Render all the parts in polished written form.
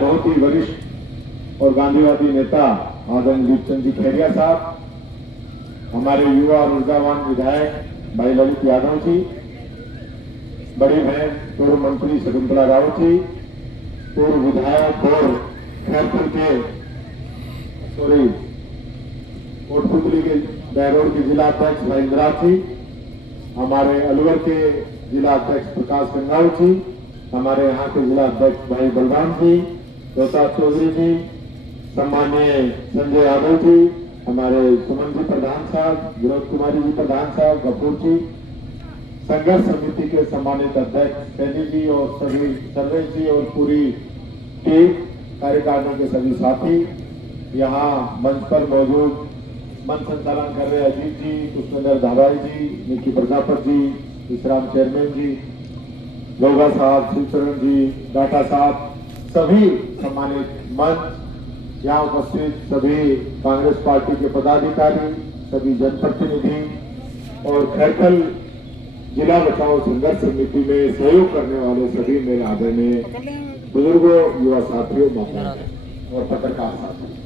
बहुत ही वरिष्ठ और गांधीवादी नेता आदरणीय दीपचंद जी खैरिया साहब, हमारे युवा और ऊर्जावान विधायक भाई ललित यादव जी, बड़ी बहन पूर्व मंत्री शकुंतला रावत जी, पूर्व विधायक और खैरपुर के कोटपुतली के बैरोड के जिला अध्यक्ष भाई इंदिराज जी, हमारे अलवर के जिला अध्यक्ष प्रकाश गंगाव जी, हमारे यहाँ के जिला अध्यक्ष भाई बलराम जी, प्रसाद चौधरी जी, सम्माननीय संजय यादव जी, हमारे सुमन जी प्रधान साहब, विनोद कुमारी जी प्रधान साहब, कपूर जी, संघर्ष समिति के सम्मानित अध्यक्ष सैनी जी और सभी सर्वेश जी और पूरी टीम, कार्यकारिणी के सभी साथी, यहाँ मंच पर मौजूद मंच संचालन कर रहे अजीत जी, पुष्पेंद्र धाबाई जी, निकी प्रजापति जी, विश्राम चेयरमैन जी, लोगा साहब, शिवचरण जी, डाटा साहब, सभी सम्मानित मंच, यहाँ उपस्थित सभी कांग्रेस पार्टी के पदाधिकारी, सभी जनप्रतिनिधि और खैरकल जिला बचाओ संघर्ष समिति में सहयोग करने वाले सभी मेरे आदरणीय बुजुर्गों, युवा साथियों, माताओं और पत्रकार साथियों।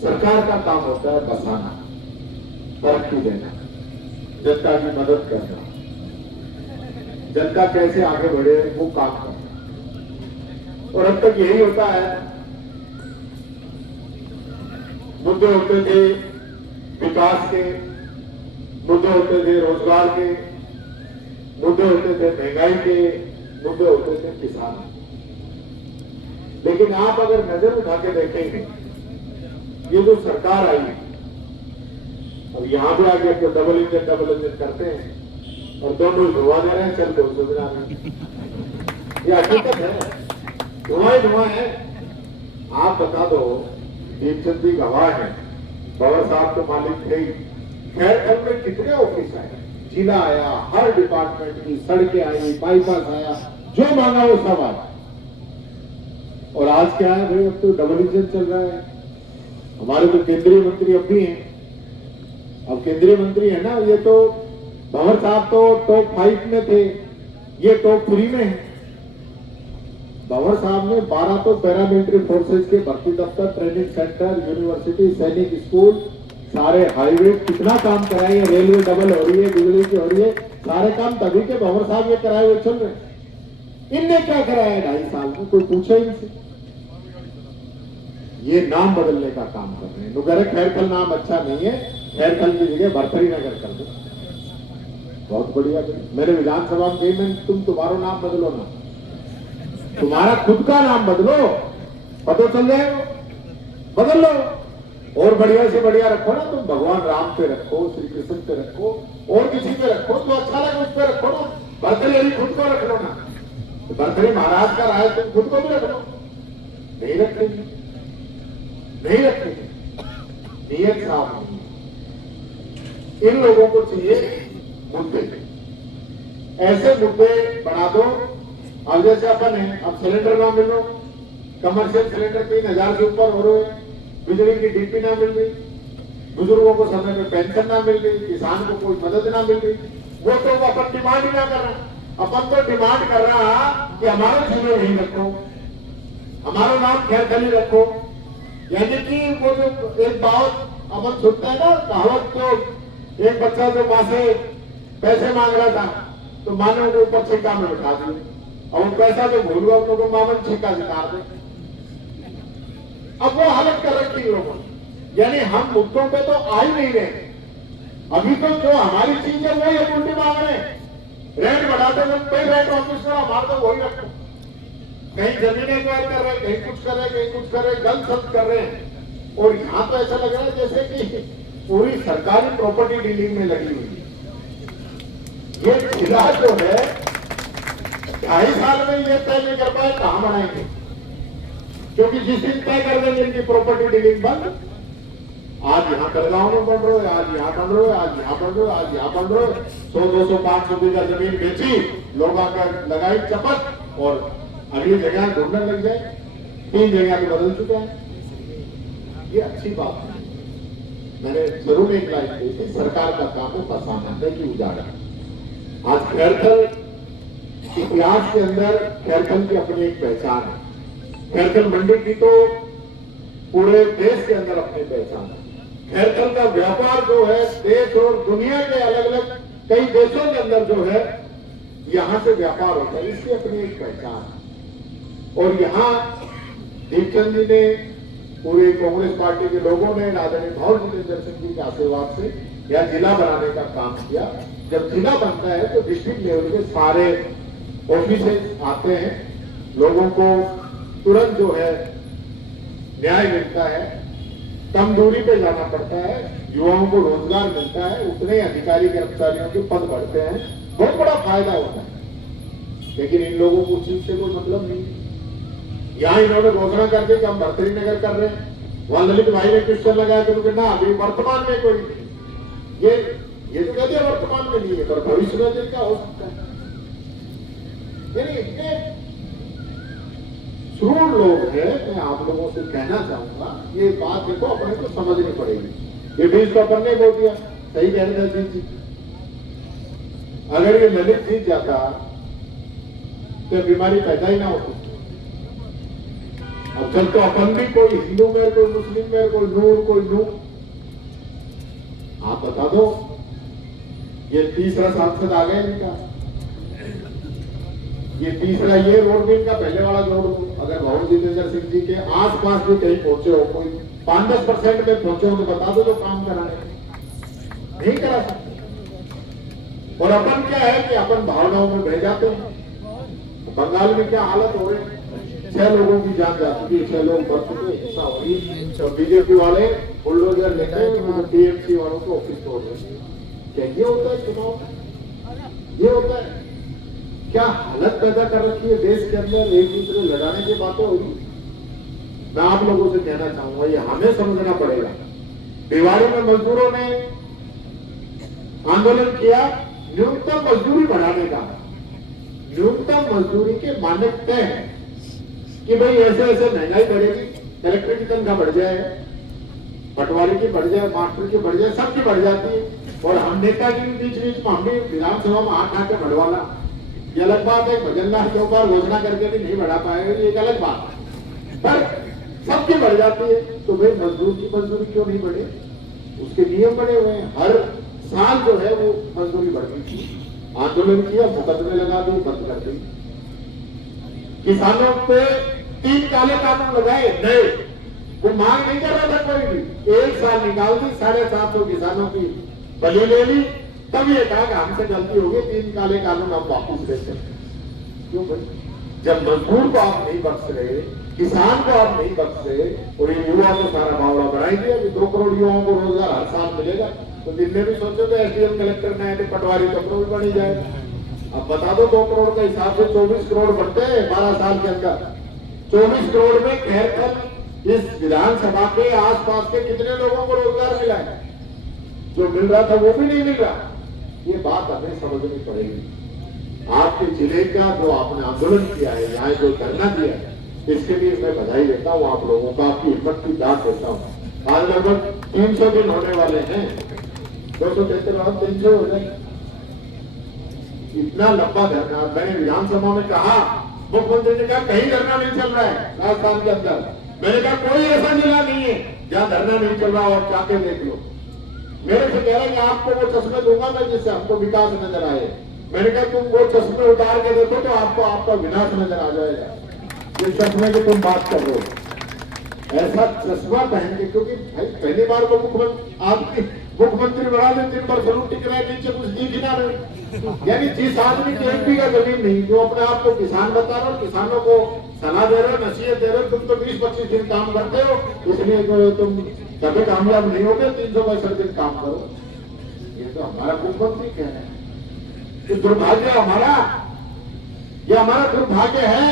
सरकार का काम होता है बसाना, तरक्की देना, जनता की मदद करना, जनता कैसे आगे बढ़े वो काम करना। और अब तक यही होता है, मुद्दे होते थे विकास के, मुद्दे होते थे रोजगार के, मुद्दे होते थे महंगाई के, मुद्दे होते थे किसान। लेकिन आप अगर नजर उठा के देखेंगे, ये जो सरकार आई है, अब यहां भी आगे तो डबल इंजन करते हैं और दोनों धुआं दे रहे हैं, चल दो सुविधा में, ये हकीकत है, धुआं है। आप बता दो, दीपचंद जी गवाह है, बाबा साहब तो मालिक थे ही, खैरकल में कितने ऑफिस आए, जिला आया, हर डिपार्टमेंट की सड़कें आई, बाईपास आया, जो मांगा वो सब आया। और आज क्या है भाई, अब तो डबल इंजन चल रहा है। हमारे तो केंद्रीय मंत्री अब भी हैं, अब केंद्रीय मंत्री है ना, ये तो भंवर साहब तो टॉप 5 में थे, ये टॉप 3 में है। भंवर साहब ने 12 तो पैरामिलिट्री फोर्सेज के भर्ती दफ्तर, ट्रेनिंग सेंटर, यूनिवर्सिटी, सैनिक स्कूल, सारे हाईवे, कितना काम कराए, रेलवे डबल हो रही है, बिजली की हो रही है, सारे काम तभी के भंवर साहब ये कराए हुए चल रहे। इनने क्या कराया 2.5 साल में, कोई पूछे इनसे? ये नाम बदलने का काम कर रहे हैं। तो कह रहे खैरकल नाम अच्छा नहीं है, खैरकल की जगह भरथरी नगर कर दो। बहुत बढ़िया। मेरे विधानसभा में गई, तुम तुम्हारा नाम बदलो ना, तुम्हारा खुद का नाम बदलो, पता चल जाएगा, बदल लो। और बढ़िया से बढ़िया रखो ना, तुम भगवान राम पे रखो, श्री कृष्ण पे रखो, और किसी पे रखो तो अच्छा लगे, उस पे रखो ना। भरथरी खुद को रख लो ना, तो भरथरी महाराज का राय, तुम खुद को भी रख लो। नहीं रखेंगे, नहीं रखेंगे, नियत साफ नहीं। इन लोगों को चाहिए मुद्दे, ऐसे मुद्दे बना दो। अब जैसे अपन है, अब सिलेंडर ना मिल लो, कमर्शियल सिलेंडर 3000 से ऊपर हो रहे हैं, बिजली की डीपी ना मिल रही, बुजुर्गों को समय में पेंशन ना मिल रही, किसान को कोई मदद ना मिल रही, वो तो अपन डिमांड ही ना कर रहे। अपन तो डिमांड कर रहा कि हमारा जिले नहीं रखो, हमारा नाम खैरकली रखो। यानी कि वो जो एक बात अपन सुनते हैं ना, कहावत, तो एक बच्चा जो माँ से पैसे मांग रहा था तो माँ ने उनको ऊपर छिक्का में बिठा दिया, और पैसा जो भूल गया उनको माँ ने छिक्का सिखा दे। अब वो हालत कर रखी लोगों ने, यानी हम मुद्दों पे तो आ ही नहीं रहे। अभी तो जो हमारी चीज है वही हम उल्टी मांग रहे हैं। रेंट बढ़ाते हैं, कई रेंट ऑफिस में हमारे तो वही रखो, कहीं जमीनें एक्वायर कर रहे हैं, कहीं कुछ कर रहे हैं, कहीं कुछ कर रहे हैं, गल सब कर रहे हैं। और यहाँ तो ऐसा लग रहा है जैसे कि पूरी सरकारी प्रॉपर्टी डीलिंग में लगी हुई है। ये जिला जो है 2.5 साल में ये तय नहीं कर पाए कहां बनाएंगे, क्योंकि जिस दिन तय कर देंगे इनकी प्रॉपर्टी डीलिंग बंद। आज यहाँ करगांव में बन रहे हो, आज यहाँ बन रहे हो, आज यहाँ बन रहे हो, आज यहाँ बन रहे हो। 100, 200, 500 बीघा जमीन बेची, लोग आकर लगाई चपत और अगली जगह ढूंढने लग जाए। 3 जगह तो बदल चुके हैं। ये अच्छी बात है। मैंने जरूर एक लाइन कही थी, सरकार का काम है बसाना, नहीं कि उजाड़ा। आज खैरकल इतिहास के अंदर खैरखल की अपनी एक पहचान है। खैरखल मंडी की तो पूरे देश के अंदर अपनी पहचान है। खैरखल का व्यापार जो है देश और दुनिया के अलग अलग कई देशों के अंदर जो है यहां से व्यापार होता है, इसकी अपनी एक पहचान है। और यहां दीपचंद जी ने, पूरे कांग्रेस पार्टी के लोगों ने आदरणीय भाव जितेंद्र सिंह जी के आशीर्वाद से यह जिला बनाने का काम किया। जब जिला बनता है तो डिस्ट्रिक्ट लेवल के सारे ऑफिसेज आते हैं, लोगों को तुरंत जो है न्याय मिलता है, कम दूरी पे जाना पड़ता है, युवाओं को रोजगार मिलता है, उतने अधिकारी कर्मचारियों के पद बढ़ते हैं, बहुत बड़ा फायदा होता है। लेकिन इन लोगों को चीज से कोई मतलब नहीं। यहाँ इन्होंने घोषणा कर दी कि हम भर्तरी नगर कर रहे हैं, वहां ललित भाई ने क्वेश्चन लगाया तो ना अभी वर्तमान में कोई ये तो कहते हैं वर्तमान में नहीं है, पर भविष्य में क्या हो सकता है। इतने श्रूर लोग हैं, मैं आप लोगों से कहना चाहूंगा, ये बात देखो अपने को समझनी पड़ेगी। ये बीच तो अपन ने बोल दिया, सही कह रहे थे जी। अगर ये ललित जीत जाता तो बीमारी पैदा ही ना होती। अब चल तो अपन भी कोई हिंदू में, कोई मुस्लिम में, कोई नूर, कोई नूर, आप बता दो। ये तीसरा सांसद आ गया इनका, ये तीसरा ये रोड भी इनका पहले वाला रोड, अगर भाव जितेंद्र सिंह जी के आसपास भी कहीं पहुंचे हो, कोई 5-10% में पहुंचे हो तो बता दो, तो काम कराने नहीं करा सकते। और अपन क्या है कि अपन भावनाओं में बह जाते हैं। बंगाल में क्या हालत हो रही है, 6 लोगों की जान जा चुकी है, 6 लोग मर चुके, हिंसा हो रही है, तो बीजेपी वाले बुलडोजर लेकर टीएमसी वालों को ऑफिस तोड़ रहे हैं। क्या ये होता है चुनाव? ये होता है क्या? हालत पैदा कर रखी है देश के अंदर, एक दूसरे लड़ाने की बातें हो रही। मैं आप लोगों से कहना चाहूंगा, ये हमें समझना पड़ेगा। दिवाली में मजदूरों ने आंदोलन किया न्यूनतम मजदूरी बढ़ाने का। न्यूनतम मजदूरी के मानक तय है कि भाई ऐसे ऐसे महंगाई बढ़ेगी, कलेक्टर की तनख्वाह बढ़ जाए, पटवारी की बढ़ जाए, मास्टर की बढ़ जाए, सबकी बढ़ जाती है। और हम नेता के बीच बीच में हमने विधानसभा में हाथ आके बढ़वाना, ये अलग बात है। भजनलाल के ऊपर घोषणा करके भी नहीं बढ़ा पाएगा, ये एक अलग बात है, पर सबकी बढ़ जाती है। तो भाई मजदूर की मजदूरी क्यों नहीं बढ़े? उसके नियम बने हुए हैं। हर साल जो है वो मजदूरी बढ़ती थी। आंदोलन किया, मुकदमे लगा दी, बंद कर दी। किसानों पे 3 काले कानून लगाए नए, वो मांग नहीं कर रहा था कोई भी। 1 साल निकाल दी, 750 किसानों की बलि ले ली, तब ये कहा कि हमसे गलती हो गई, 3 काले कानून हम वापस लेते हैं। क्यों भाई? जब मजदूर को आप नहीं बख्श रहे, किसान को आप नहीं बख्श रहे, और ये युवा को सारा मामला बढ़ाई दिया कि 2 करोड़ युवाओं को रोजगार हर साल मिलेगा, तो दिन में भी सोचोगे एसडीएम कलेक्टर नए थे, पटवारी तो भी बनी जाएगा। अब बता दो 2 करोड़ के हिसाब से 24 करोड़ बढ़ते हैं 12 साल के अंदर। 24 करोड़ में खैरखल इस विधानसभा के आसपास के कितने लोगों को रोजगार मिला है? जो मिल रहा था वो भी नहीं मिल रहा। ये बात हमें समझनी पड़ेगी। आपके जिले का जो आपने आंदोलन किया है, यहाँ जो धरना दिया है, इसके लिए मैं बधाई देता हूँ आप लोगों का, आपकी हिम्मत की दाद देता हूँ। आज लगभग 300 दिन होने वाले हैं, 273 300 हो जाए। इतना लंबा धरना, मैंने विधानसभा में कहा, मुख्यमंत्री ने कहा कहीं धरना नहीं चल रहा है राजस्थान के अंदर। मैंने कहा कोई ऐसा जिला नहीं है जहाँ धरना नहीं चल रहा, और जाके देख लो। मेरे से कह रहे हैं आपको वो चश्मे दूंगा मैं जिससे हमको विकास नजर आए। मैंने कहा तुम वो चश्मे उतार के देखो तो आपको आपका विनाश नजर आ जाएगा। ये चश्मे की तुम बात कर रहे हो, ऐसा चश्मा पहन के, क्योंकि भाई पहली बार को मुख्यमंत्री बना दे, 3 बार सलूट टिक रहे, नीचे कुछ दिख ना रहे। यानी जिस आदमी की एक बीघा जमीन नहीं, जो अपने आप को किसान बता रहे हो, किसानों को सलाह दे रहे हो, नसीहत दे रहे हो, तुम तो 20-25 दिन काम करते हो, इसलिए तो तुम कभी कामयाब नहीं होगे, 365 दिन काम करो। ये तो हमारा मुख्यमंत्री कह रहे हैं। ये दुर्भाग्य हमारा, ये हमारा दुर्भाग्य है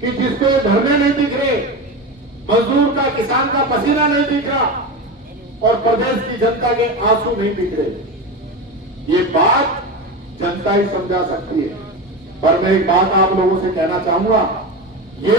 कि जिसको धरने नहीं दिख रहे, मजदूर का, किसान का पसीना नहीं दिख रहा, और प्रदेश की जनता के आंसू नहीं दिख रहे। ये बात जनता ही समझा सकती है। पर मैं एक बात आप लोगों से कहना चाहूंगा, ये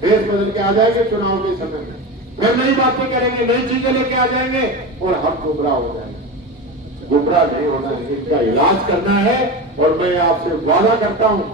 देश बदल के आ जाएंगे चुनाव के समय में, फिर नई बातें करेंगे, नई चीजें लेके आ जाएंगे, और हम गुमराह हो जाएंगे। गुमराह नहीं होना है, इनका इलाज करना है। और मैं आपसे वादा करता हूं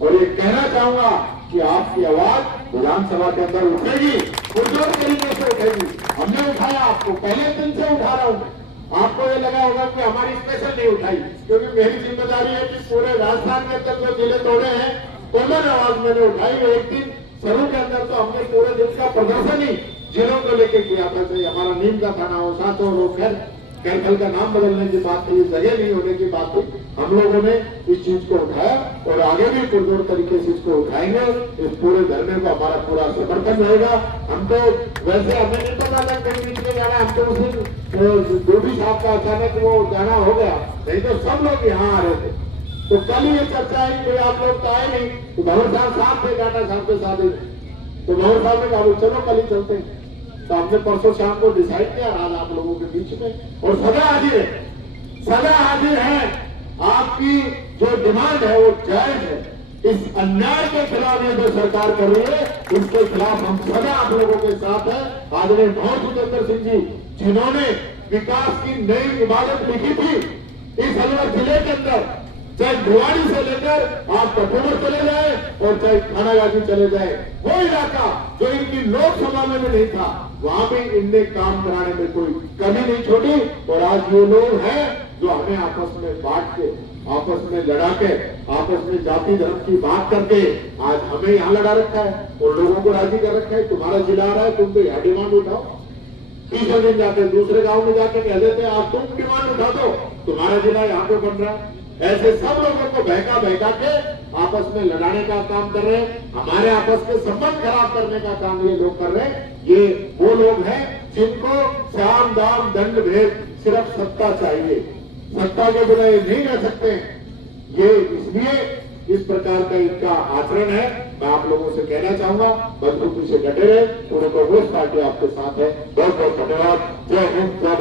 और ये कहना चाहूंगा कि आपकी आवाज विधानसभा के अंदर उठेगी, पुरजोर तरीके से उठेगी। हमने उठाया, आपको पहले दिन से उठा रहा हूं। आपको ये लगा होगा कि हमारी स्पेशल नहीं उठाई, क्योंकि मेरी जिम्मेदारी है कि पूरे राजस्थान के अंदर जो जिले तोड़े हैं कॉमन आवाज मैंने उठाई। एक दिन शुरू के अंदर तो हमने पूरे दिन का प्रदर्शन ही जिलों को लेकर किया था, चाहे हमारा नीम का थाना हो, सातों लोग कैरखल का नाम बदलने की बात थी, जगह नहीं होने की बात थी। हम लोगों ने इस चीज को उठाया और आगे भी पुरजोर तरीके से इसको उठाएंगे। इस पूरे धरने को हमारा पूरा समर्थन रहेगा। हम तो वैसे हमें नहीं पता था कहीं बीच में जाना, हम तो उस दिन गोभी साहब का अचानक वो जाना हो गया, नहीं तो सब लोग यहाँ आ रहे थे। तो कल ये चर्चा आई, कोई आप लोग तो आए नहीं, तो भंवर साहब थे टाटा साहब के साथ ही, तो भंवर साहब ने कहा चलो कल ही चलते हैं। तो हमने परसों शाम को डिसाइड किया, आज आप लोगों के बीच में और सदा हाजिर है, सदा हाजिर है। आपकी जो डिमांड है वो जायज है। इस अन्याय के खिलाफ ये जो सरकार कर रही है, इसके खिलाफ हम सदा आप लोगों के साथ है। आदरणीय भंवर जितेंद्र सिंह जी, जिन्होंने विकास की नई इबादत लिखी थी इस अलवर जिले के अंदर, चाहे भिवाड़ी से लेकर आप कठोर चले जाए और चाहे थानागाजी चले जाए, वो इलाका जो इनकी लोकसभा में भी नहीं था, वहां भी इनने काम कराने में कोई कमी नहीं छोड़ी। और आज ये लोग हैं जो हमें आपस में बांट के, आपस में लड़ा के, आपस में जाति धर्म की बात करके आज हमें यहाँ लड़ा रखा है और लोगों को राजी कर रखा है। तुम्हारा जिला आ रहा है, तुम तो यहाँ डिमांड उठाओ। तीसरे दिन जाके दूसरे गांव में जाके कह देते आप तुम डिमांड उठा दो, तुम्हारा जिला यहाँ पे बन रहा है। ऐसे सब लोगों को बहका बहका के आपस में लड़ाने का काम कर रहे हैं, हमारे आपस के संबंध खराब करने का काम ये लोग कर रहे हैं। ये वो लोग हैं जिनको साम दाम दंड भेद सिर्फ सत्ता चाहिए, सत्ता के बिना ये नहीं रह सकते। ये इसलिए इस प्रकार का इनका आचरण है। मैं आप लोगों से कहना चाहूंगा, मजबूती से डटे रहे, पूरे कांग्रेस पार्टी आपके साथ है। बहुत बहुत धन्यवाद। जय हिंद, जय भारत।